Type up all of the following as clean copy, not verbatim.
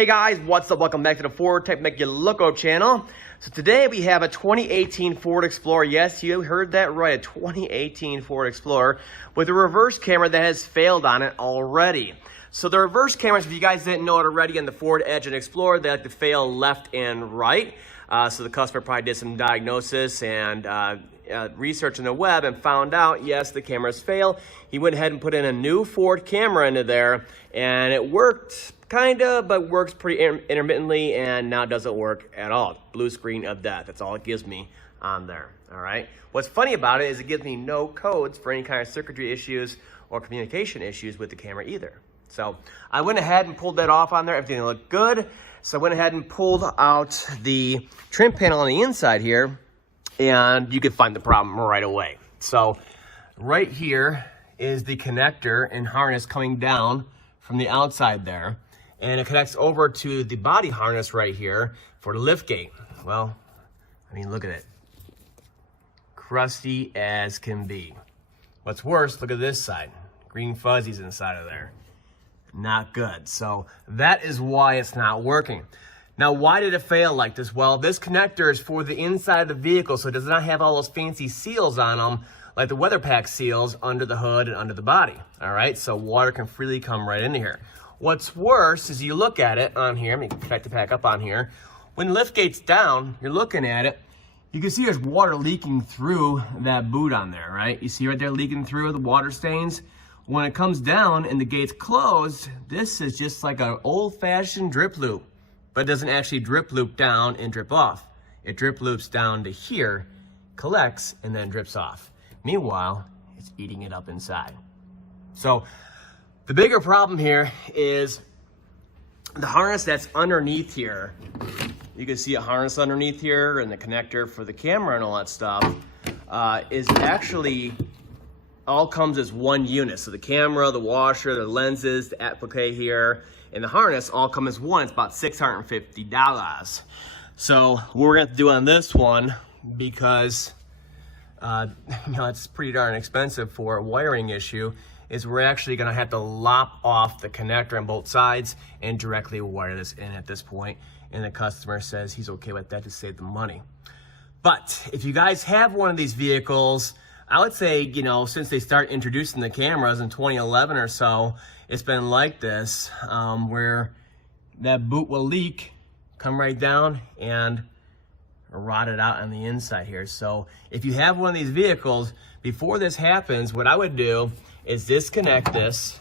Hey guys, what's up? Welcome back to the FordTechMakuloco channel. So today we have a 2018 Ford Explorer. Yes, you heard that right, a 2018 Ford Explorer with a reverse camera that has failed on it already. So the reverse cameras, if you guys didn't know it already, on the Ford Edge and Explorer, they like to fail left and right. So the customer probably did some diagnosis and research on the web and found out, yes, the cameras fail. He went ahead and put in a new Ford camera into there, and it worked kind of, but works pretty intermittently, and now doesn't work at all. Blue screen of death. That's all it gives me on there. All right. What's funny about it is it gives me no codes for any kind of circuitry issues or communication issues with the camera either. So I went ahead and pulled that off on there. Everything looked good. So I went ahead and pulled out the trim panel on the inside here, and you could find the problem right away. So right here is the connector and harness coming down from the outside there, and it connects over to the body harness right here for the lift gate. Well, I mean, look at it. Crusty as can be. What's worse, look at this side. Green fuzzies inside of there. Not good. So that is why it's not working. Now, why did it fail like this? Well, this connector is for the inside of the vehicle, so it does not have all those fancy seals on them like the weather pack seals under the hood and under the body. All right, so water can freely come right into here. What's worse is you look at it on here. Let me connect the pack up on here. When the lift gate's down, you're looking at it, you can see there's water leaking through that boot on there, right? You see right there leaking through the water stains? When it comes down and the gate's closed, this is just like an old-fashioned drip loop, but it doesn't actually drip loop down and drip off. It drip loops down to here, collects, and then drips off. Meanwhile, it's eating it up inside. So the bigger problem here is the harness that's underneath here. You can see a harness underneath here and the connector for the camera and all that stuff is actually all comes as one unit. So the camera, the washer, the lenses, the applique here, and the harness all come as one. It's about $650. So what we're gonna have to do on this one, because it's pretty darn expensive for a wiring issue, is we're actually gonna have to lop off the connector on both sides and directly wire this in at this point. And the customer says he's okay with that to save the money. But if you guys have one of these vehicles, I would say, since they start introducing the cameras in 2011 or so, it's been like this, where that boot will leak, come right down, and rot it out on the inside here. So if you have one of these vehicles, before this happens, what I would do is disconnect this,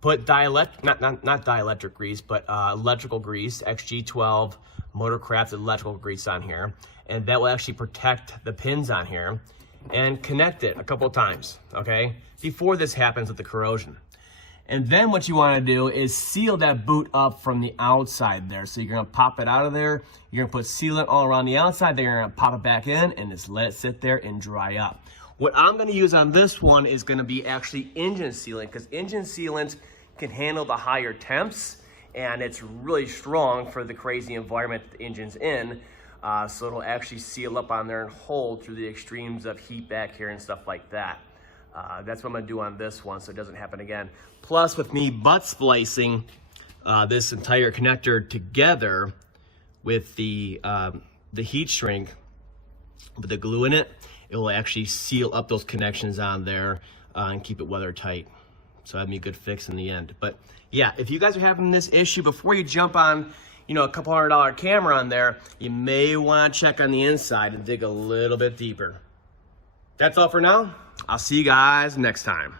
put not dielectric grease, but electrical grease, XG12 Motorcraft electrical grease on here, and that will actually protect the pins on here, and connect it a couple times, okay, before this happens with the corrosion. And then what you want to do is seal that boot up from the outside there. So you're going to pop it out of there, you're going to put sealant all around the outside, then you're going to pop it back in and just let it sit there and dry up. What I'm going to use on this one is going to be actually engine sealant, because engine sealant can handle the higher temps, and it's really strong for the crazy environment the engine's in. So it'll actually seal up on there and hold through the extremes of heat back here and stuff like that. That's what I'm gonna do on this one so it doesn't happen again. Plus, with me butt splicing this entire connector together with the heat shrink, with the glue in it, it will actually seal up those connections on there and keep it weather tight. So that'd be a good fix in the end. But yeah, if you guys are having this issue, before you jump on a couple $100 camera on there, you may want to check on the inside and dig a little bit deeper. That's all for now. I'll see you guys next time.